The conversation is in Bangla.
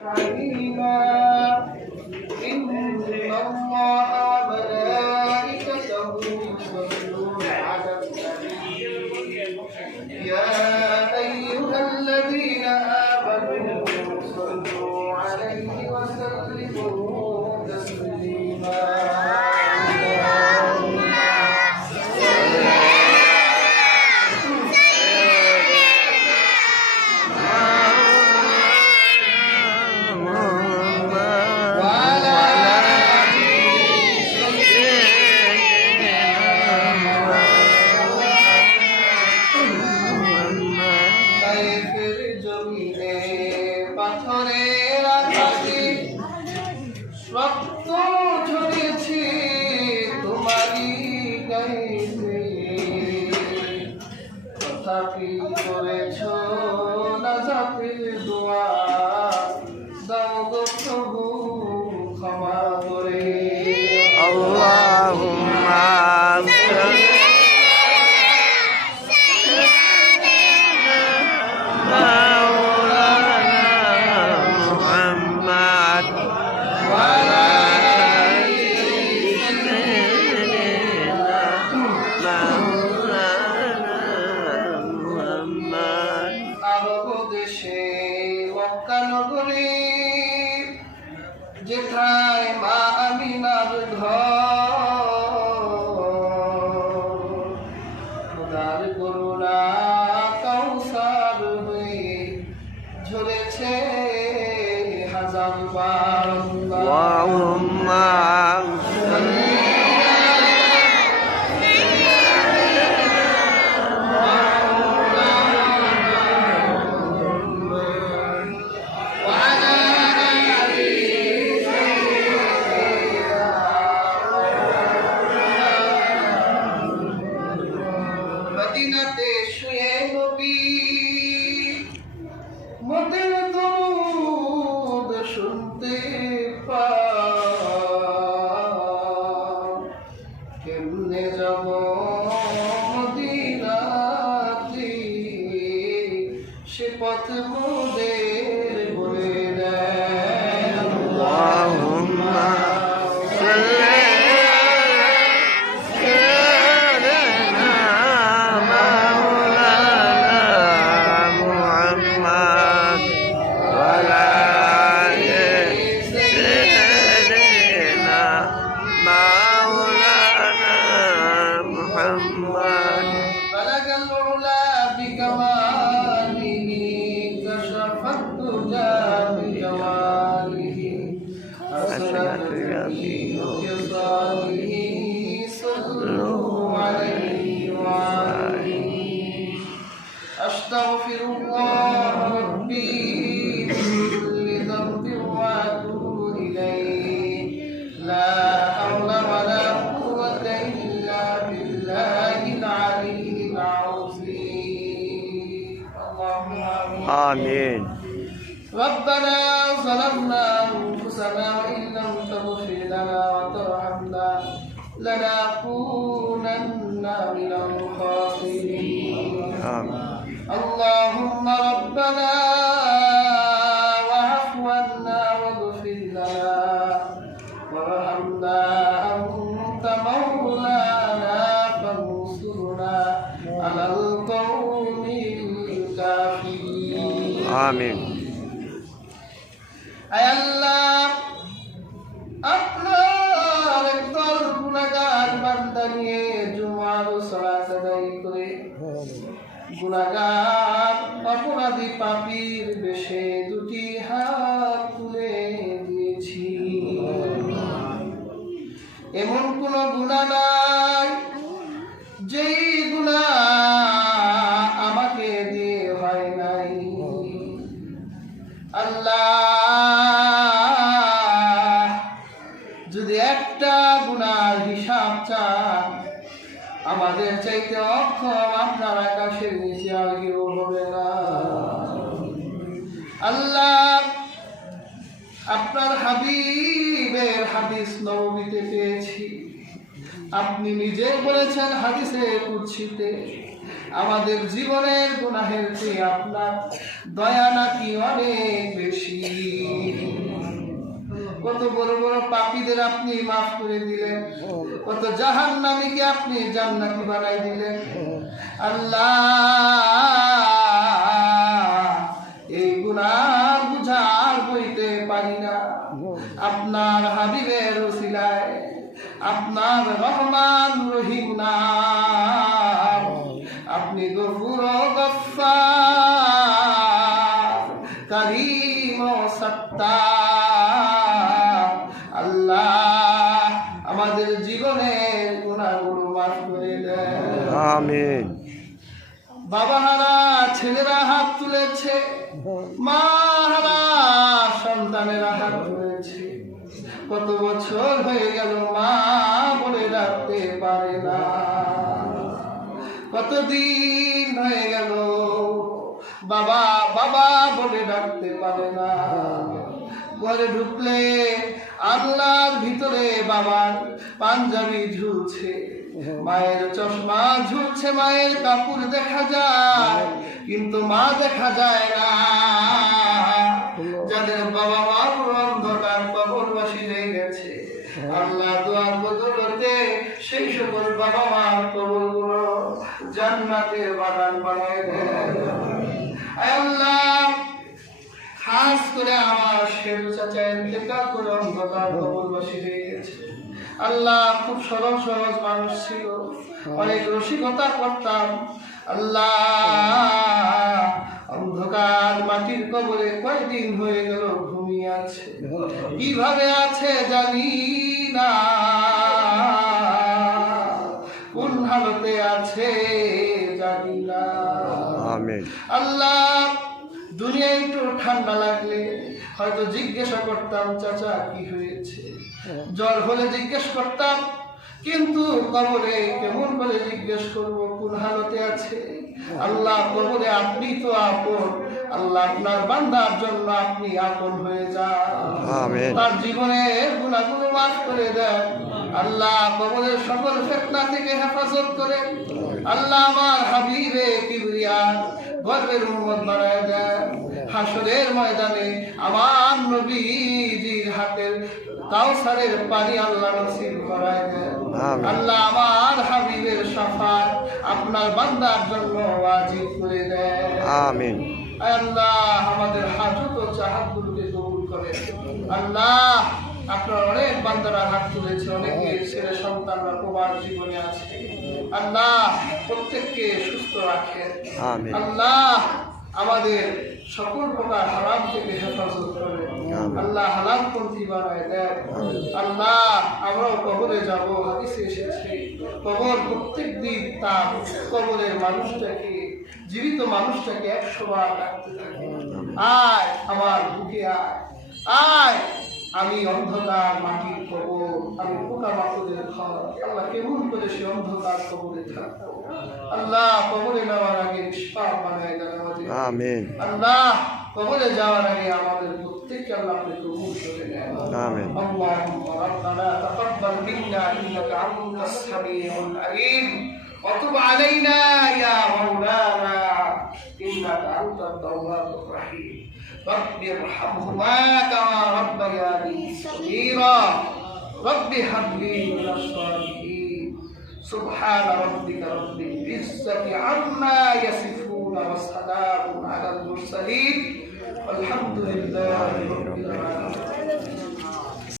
إن الله وملائكته يصلون على النبي يا أيها الذين آمنوا صلوا عليه وسلموا تسليما পাথরের আঘাতে রক্ত ঝরেছে তোমারই গায়েতে, তথাপি করেছ নাজাতের দোয়া, দাও গো প্রভু ক্ষমা করে। আল্লাহুম্মা যেথায় মা আমিনার ঘর, খোদার করুণা কাউসার হয়ে ঝরেছে হাজার বার। আল্লাহুম্মা মদিনাতে শুয়ে নবী মোদের দরুদ শুনতে পাই, কেমনে যাব মদিনাতে সে পথ মোদের বলে দেয়। আল্লাহুম্মা بلغ العلا بكماله كشف الدجى بجماله حسنت جميع خصاله صلوا عليه وآله أستغفر الله ربي من كل ذنب وأتوب إليه لا حول ولا قوة إلا بالله العلي العظيم. اللهم آمين. ربنا ظلمنا أنفسنا وإن لم تغفر لنا وترحمنا لنكونن من الخاسرين. اللهم ربنا واعف عنا واغفر لنا وارحمنا، أنت مولانا فانصرنا على القوم الكافرين. آمين. আয় আল্লাহ, আপনার একদল গুনাহগার বান্দা নিয়ে জুমার সালাত আদায় করে গুনাহগার অপরাধী পাপীর বেশে দুটি হাত তুলে দিয়েছি। এমন কোন গুনাহ নাই যেই গুনাহ আমাকে দিয়ে হয় নাই। আল্লাহ, যদি একটা গুনার হিসাব চান, আমাদের চাইতে অক্ষম আপনার আকাশের নিচে আর কেউ হবে না। আল্লাহ, আপনার হাবিবের হাদিস নববীতে পেয়েছি, আপনি নিজে বলেছেন হাদিসে কুদসিতে, আমাদের জীবনের গুনাহের চেয়ে আপনার দয়া নাকি অনেক বেশি। কত বড় বড় পাপীদের আপনি মাফ করে দিলেন, কত জাহান্নামীকে আপনি জান্নাতি বানাই দিলেন। আল্লাহ, এই গুনাহ বুঝার বইতে পারি না, আপনার হাবিবের ওসিলায়, আপনার রহমান রহিম নাম, আপনি গফুর ও গফফার, কারীম ও সত্তার। আল্লাহ, আমাদের জীবনের গুনাহগুলো মাফ করে দেন। আমিন। বাবাহারা ছেলেরা হাত তুলেছে, মাহারা সন্তানেরা হাত তুলেছে। কত বছর হয়ে গেল মা বলে ডাকতে পারে না, কতদিন হয়ে গেল বাবা বাবা বলে ডাকতে পারে না। ঘরে ঢুকলে আল্লাহর ভিতরে বাবার পাঞ্জাবি ঝুলছে, মায়ের চশমা ঝুলছে, মায়ের কাপড় দেখা যায় কিন্তু মা দেখা যায় না। যাদের বাবা মা অন্ধকার কবরবাসী হয়ে গেছে, আল্লাহ দোয়ার বদলতে সেই সকল বাবা মার কবরগুলো জান্নাতের বাগান বানায় দেন। আল্লাহ, খাস করে আমার শের চাচা ইন্তেকাল করে অন্ধকার কবরবাসী হয়ে গেছে। আল্লাহ, খুব সরল সহজ মানুষ ছিল, অনেক রসিকতা করতাম। আল্লাহ, অন্ধকার মাটির কবরে কয়দিন হয়ে গেল ঘুমিয়ে আছে, কিভাবে আছে জানি না, কোন হালতে আছে জানি না। আমিন। আল্লাহ, দুনিয়ায় একটু ঠান্ডা লাগলে হয়তো জিজ্ঞাসা করতাম চাচা কি হয়েছে, জ্বর হলে জিজ্ঞেস করতাম, কিন্তু কবরে কেমন করে জিজ্ঞেস করবো কোন হালতে আছে। আল্লাহ, কবরে আপনি তো আপন, আল্লাহ আপনার বান্দার জন্য আপনি আপন হয়ে যান, তার জীবনের গুনাহগুলো মাফ করে দেন। আল্লাহ, কবরের সকল ফিতনা থেকে হেফাজত করেন। আল্লাহ, আমার হাবিবে কিবরিয়া গর্বের উম্মত বানায় দেন। হাসরের ময়দানে আমার নবীজির হাতের কাউসারের পানি আল্লাহ নসিব করায় দেন। আল্লাহ, আমার হাবিবের শাফাত আপনার বান্দার জন্য ওয়াজিব করে দেন। আমিন। আল্লাহ, আমাদের হাজত ও চাহাতগুলোকে কবুল করেন। আল্লাহ, আপনার অনেক বান্দারা হাত তুলেছে, অনেকের ছেলে সন্তানরা প্রবাস জীবনে আছে। আল্লাহ, প্রত্যেককে সুস্থ রাখেন। আমিন। আল্লাহ, আমাদের সকল প্রকার হারাম থেকে হেফাজত করেন। আল্লাহ, হালাল পন্থী বানায় দেন। আল্লাহ, আমরাও কবরে যাব, হাদিসে এসেছে কবর প্রত্যেক দিন তার কবরের মানুষটাকে, জীবিত মানুষটাকে 100 বার ডাকতে থাকে, আয় আমার বুকে আয়, আয় আমি অন্ধকার মাটির কবর, আমি পোকা মাকড়ের ঘর। আল্লাহ, কেমন করে সে অন্ধকার কবরে থাকবো। আল্লাহ, কবরে নেওয়ার আগে নিষ্পাপ বানায় দেন আমাদের। আমিন। আল্লাহ, কবরে যাওয়ার আগে আমাদের প্রত্যেককে আল্লাহ আপনি কবুল করে নেন। আমিন। আল্লাহুম্মা রাব্বানা তাকাব্বাল মিন্না ইন্নাকা আনতাস সামিউল আলিম ওয়া তুব আলাইনা ইয়া মাওলানা ইন্নাকা আনতাত তাওয়াবুর রহিম। رب ارحمهما كما ربياني صغيرا رب هب لي من الصالحين سبحان ربك رب العزة عما يصفون وسلام على المرسلين والحمد لله رب العالمين.